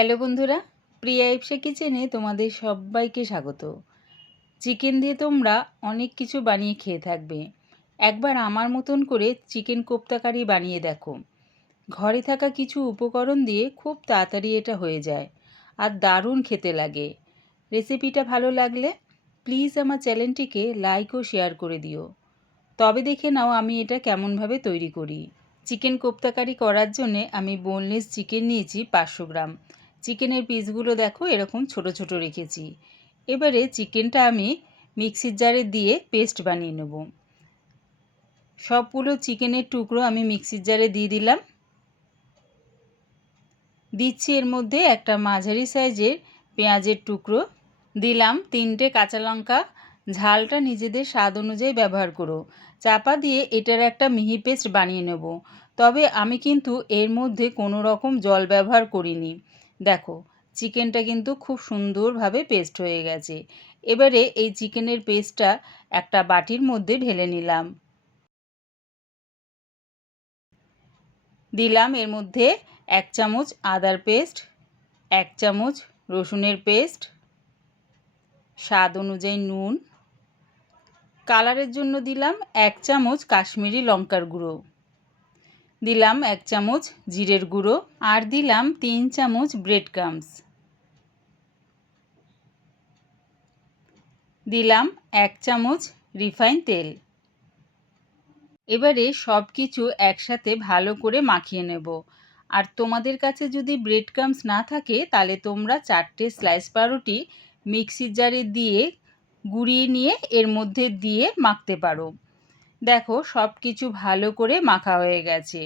Hello বন্ধুরা, প্রিয়া ইপসা কিচেনে তোমাদের সবাইকে স্বাগত। চিকেন দিয়ে তোমরা অনেক কিছু বানিয়ে খেয়ে থাকবে। একবার আমার মতন করে চিকেন কোপ্তা কারি বানিয়ে দেখো। ঘরে থাকা কিছু উপকরণ দিয়ে খুব তাড়াতাড়ি এটা হয়ে যায় আর দারুণ খেতে লাগে। রেসিপিটা ভালো লাগলে প্লিজ আমার চ্যানেলটিকে লাইক ও শেয়ার করে দিও। তবে দেখে নাও আমি এটা কেমনভাবে তৈরি করি। চিকেন কোপ্তা কারি করার জন্যে আমি বোনলেস চিকেন নিয়েছি 500 গ্রাম। চিকেনের পিসগুলো দেখো এরকম ছোট ছোট রেখেছি। এবারে চিকেনটা আমি মিক্সির জারে দিয়ে পেস্ট বানিয়ে নেব। সবগুলো চিকেনের টুকরো আমি মিক্সির জারে দিয়ে দিলাম। দিচ্ছি এর মধ্যে একটা মাঝারি সাইজের পেঁয়াজের টুকরো, দিলাম 3টে কাঁচা লঙ্কা। ঝালটা নিজেদের স্বাদ অনুযায়ী ব্যবহার করো। চাপা দিয়ে এটার একটা মিহি পেস্ট বানিয়ে নেব। তবে আমি কিন্তু এর মধ্যে কোনো রকম জল ব্যবহার করিনি। দেখো চিকেনটা কিন্তু খুব সুন্দরভাবে পেস্ট হয়ে গেছে। এবারে এই চিকেনের পেস্টটা একটা বাটির মধ্যে ঢেলে নিলাম। দিলাম এর মধ্যে 1 চামচ আদার পেস্ট, 1 চামচ রসুনের পেস্ট, স্বাদ অনুযায়ী নুন, কালারের জন্য দিলাম 1 চামচ কাশ্মীরি লঙ্কার গুঁড়ো, দিলাম 1 চামচ জিরের গুঁড়ো আর দিলাম 3 চামচ ব্রেড ক্রাম্বস, দিলাম 1 চামচ রিফাইন তেল। এবারে সব কিছু একসাথে ভালো করে মাখিয়ে নেব। আর তোমাদের কাছে যদি ব্রেড ক্রাম্বস না থাকে তাহলে তোমরা 4টে স্লাইস পাউরুটি মিক্সির জারে দিয়ে গুঁড়িয়ে নিয়ে এর মধ্যে দিয়ে মাখতে পারো। দেখো সব কিছু ভালো করে মাখা হয়ে গেছে।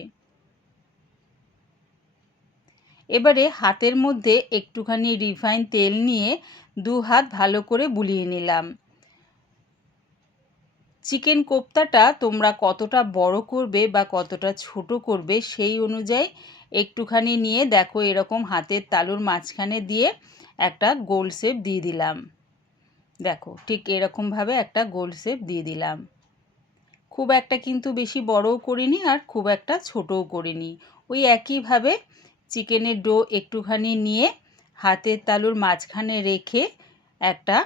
এবারে হাতের মধ্যে একটুখানি রিফাইন তেল নিয়ে 2 হাত ভালো করে বুলিয়ে নিলাম। চিকেন কোপ্তাটা তোমরা কতটা বড় করবে বা কতটা ছোট করবে সেই অনুযায়ী একটুখানি নিয়ে দেখো এরকম হাতের তালুর মাঝখানে দিয়ে একটা গোল শেপ দিয়ে দিলাম। দেখো ঠিক এরকমভাবে একটা গোল শেপ দিয়ে দিলাম। খুব একটা কিন্তু বেশি বড়ও করিনি আর খুব একটা ছোটও করিনি। ওই একইভাবে চিকেনের ডো একটুখানি নিয়ে হাতের তালুর মাঝখানে রেখে একটা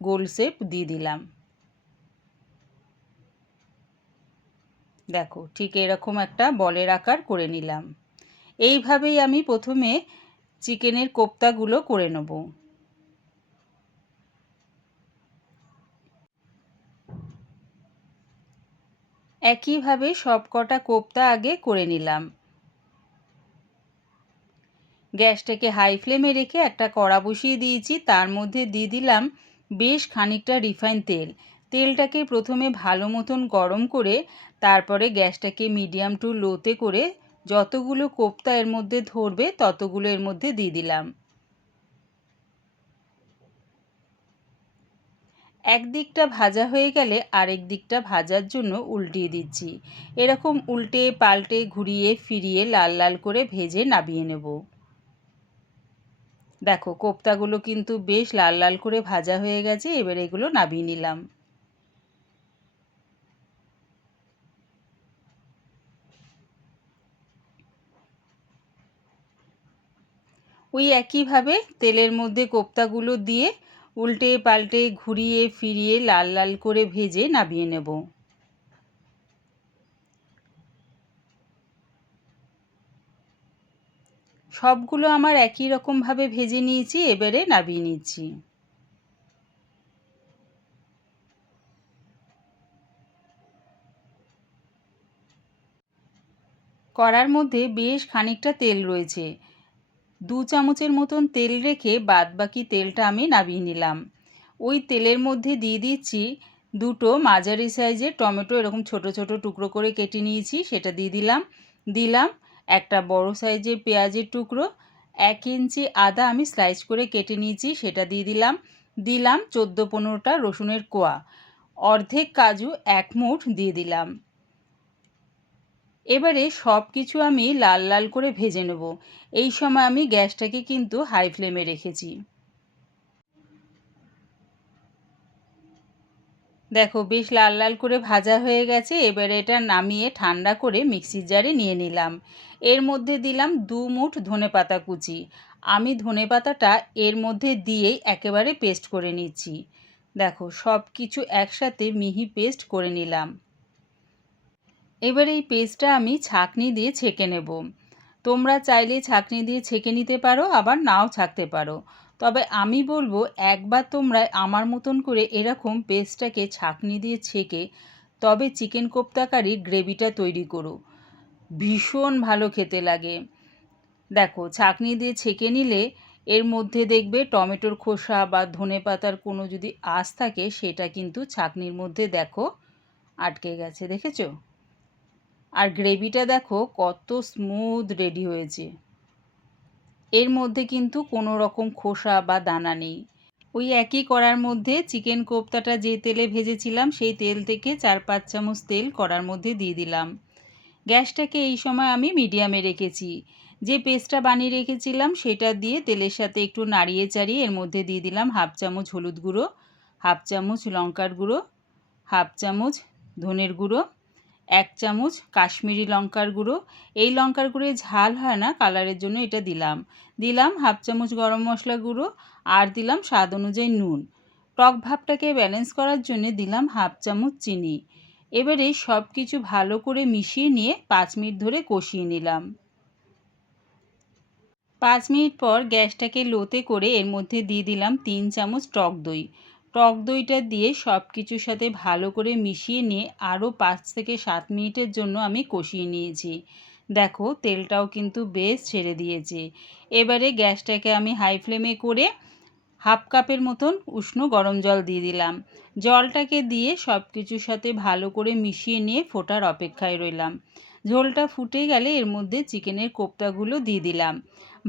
গোল শেপ দিয়ে দিলাম। দেখো ঠিক এরকম একটা বলের আকার করে নিলাম। এইভাবেই আমি প্রথমে চিকেনের কোপ্তাগুলো করে নেব। একইভাবে সব কটা কোপ্তা আগে করে নিলাম। গ্যাসটাকে হাই ফ্লেমে রেখে একটা কড়া বসিয়ে দিয়েছি, তার মধ্যে দিয়ে দিলাম বেশ খানিকটা রিফাইন তেল। তেলটাকে প্রথমে ভালো মতন গরম করে তারপরে গ্যাসটাকে মিডিয়াম টু লোতে করে যতগুলো কোপ্তা এর মধ্যে ধরবে ততগুলো এর মধ্যে দিয়ে দিলাম। এক দিকটা ভাজা হয়ে গেলে আরেক দিকটা ভাজার জন্য উল্টিয়ে দিচ্ছি। এরকম উল্টে পাল্টে ঘুরিয়ে ফিরিয়ে লাল লাল করে ভেজে নামিয়ে নেব। দেখো কোপ্তাগুলো কিন্তু বেশ লাল লাল করে ভাজা হয়ে গেছে। এবার এগুলো নামিয়ে নিলাম। ওই একইভাবে তেলের মধ্যে কোপ্তাগুলো দিয়ে উল্টে পাল্টে ঘুরিয়ে ফিরিয়ে লাল লাল করে ভেজে নামিয়ে নেব। সবগুলো আমার একই রকমভাবে ভেজে নিয়েছি, এবারে নামিয়ে নিচ্ছি। কড়ার মধ্যে বেশ খানিকটা তেল রয়েছে। 2 চামচের মতন তেল রেখে বাদবাকি তেলটা আমি নামিয়ে নিলাম। ওই তেলের মধ্যে দিয়ে দিচ্ছি 2টো মাঝারি সাইজের টমেটো, এরকম ছোট ছোট টুকরো করে কেটে নিয়েছি, সেটা দিয়ে দিলাম। দিলাম একটা বড় সাইজের পেঁয়াজের টুকরো, 1 ইঞ্চি আদা আমি স্লাইস করে কেটে নিয়েছি, সেটা দিয়ে দিলাম। দিলাম 14-15টা রসুনের কোয়া, অর্ধেক কাজু 1 মুঠ দিয়ে দিলাম। এবারে সব কিছু আমি লাল লাল করে ভেজে নেব। এই সময় আমি গ্যাসটাকে কিন্তু হাই ফ্লেমে রেখেছি। দেখো বেশ লাল লাল করে ভাজা হয়ে গেছে। এবারে এটা নামিয়ে ঠান্ডা করে মিক্সির জারে নিয়ে নিলাম। এর মধ্যে দিলাম 2 মুঠ ধনেপাতা কুচি। আমি ধনেপাতাটা এর মধ্যে দিয়েই একেবারে পেস্ট করে নিচ্ছি। দেখো সব কিছু একসাথে মিহি পেস্ট করে নিলাম। এবার এই পেস্টটা আমি ছাঁকনি দিয়ে ছেঁকে নেব। তোমরা চাইলে ছাঁকনি দিয়ে ছেঁকে নিতে পারো, আবার নাও ছাঁকতে পারো। তবে আমি বলবো একবার তোমরা আমার মতন করে এরকম পেস্টটাকে ছাঁকনি দিয়ে ছেঁকে তবে চিকেন কোপ্তা কারির গ্রেভিটা তৈরি করো। ভীষণ ভালো খেতে লাগে। দেখো ছাঁকনি দিয়ে ছেঁকে নিলে এর মধ্যে দেখবে টমেটোর খোসা বা ধনেপাতার কোনো যদি আঁশ থাকে সেটা কিন্তু ছাঁকনির মধ্যে দেখো আটকে গেছে, দেখেছো? আর গ্রেভিটা দেখো কত স্মুথ রেডি হয়েছে। এর মধ্যে কিন্তু কোনো রকম খোসা বা দানা নেই। ওই একই কড়ার মধ্যে চিকেন কোপ্তাটা যে তেলে ভেজেছিলাম সেই তেল থেকে 4-5 চামচ তেল কড়ার মধ্যে দিয়ে দিলাম। গ্যাসটাকে এই সময় আমি মিডিয়ামে রেখেছি। যে পেস্টটা বানিয়ে রেখেছিলাম সেটা দিয়ে তেলের সাথে একটু নাড়িয়ে চাড়িয়ে এর মধ্যে দিয়ে দিলাম 1/2 চামচ হলুদ গুঁড়ো, 1/2 চামচ লঙ্কার গুঁড়ো, 1/2 চামচ ধনের গুঁড়ো, 1 চামচ কাশ্মীরি লঙ্কার গুঁড়ো। এই লঙ্কার গুঁড়োয় ঝাল হয় না, কালারের জন্য এটা দিলাম। 1/2 চামচ গরম মশলা গুঁড়ো আর দিলাম স্বাদ অনুযায়ী নুন। টক ভাবটাকে ব্যালেন্স করার জন্য দিলাম 1/2 চামচ চিনি। এবারে সব কিছু ভালো করে মিশিয়ে নিয়ে 5 মিনিট ধরে কষিয়ে নিলাম। 5 মিনিট পর গ্যাসটাকে লোতে করে এর মধ্যে দিয়ে দিলাম 3 চামচ টক দই। টক দইটা দিয়ে সব কিছুর সাথে ভালো করে মিশিয়ে নিয়ে আরও 5 থেকে 7 মিনিটের জন্য আমি কষিয়ে নিয়েছি। দেখো তেলটাও কিন্তু বেশ ছেড়ে দিয়েছে। এবারে গ্যাসটাকে আমি হাই ফ্লেমে করে 1/2 কাপের মতন উষ্ণ গরম জল দিয়ে দিলাম। জলটাকে দিয়ে সব কিছুর সাথে ভালো করে মিশিয়ে নিয়ে ফোটার অপেক্ষায় রইলাম। ঝোলটা ফুটে গেলে এর মধ্যে চিকেনের কোপ্তাগুলো দিয়ে দিলাম।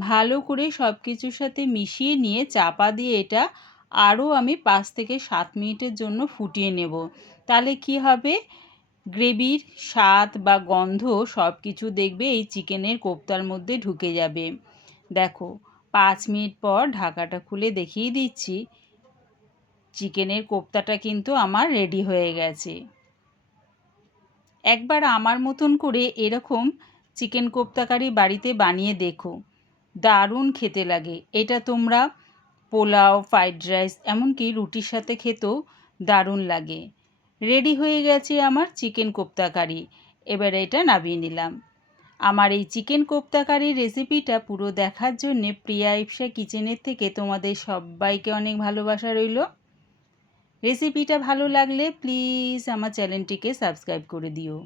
ভালো করে সব কিছুর সাথে মিশিয়ে নিয়ে চাপা দিয়ে এটা আরও আমি 5 থেকে 7 মিনিটের জন্য ফুটিয়ে নেব। তাহলে কি হবে, গ্রেভির স্বাদ বা গন্ধ সব কিছু দেখবে এই চিকেনের কোপ্তার মধ্যে ঢুকে যাবে। দেখো 5 মিনিট পর ঢাকাটা খুলে দেখিয়ে দিচ্ছি, চিকেনের কোপ্তাটা কিন্তু আমার রেডি হয়ে গেছে। একবার আমার মতন করে এরকম চিকেন কোপ্তা কারি বাড়িতে বানিয়ে দেখো, দারুণ খেতে লাগে। এটা তোমরা পোলাও, ফ্রাইড রাইস এমনকি রুটির সাথে খেতেও দারুণ লাগে। রেডি হয়ে গেছে আমার চিকেন কোপ্তা কারি। এবারে এটা নামিয়ে নিলাম। আমার এই চিকেন কোপ্তা কারির রেসিপিটা পুরো দেখার জন্যে প্রিয়া ইপসা কিচেনের থেকে তোমাদের সবাইকে অনেক ভালোবাসা রইল। রেসিপিটা ভালো লাগলে প্লিজ আমার চ্যানেলটিকে সাবস্ক্রাইব করে দিও।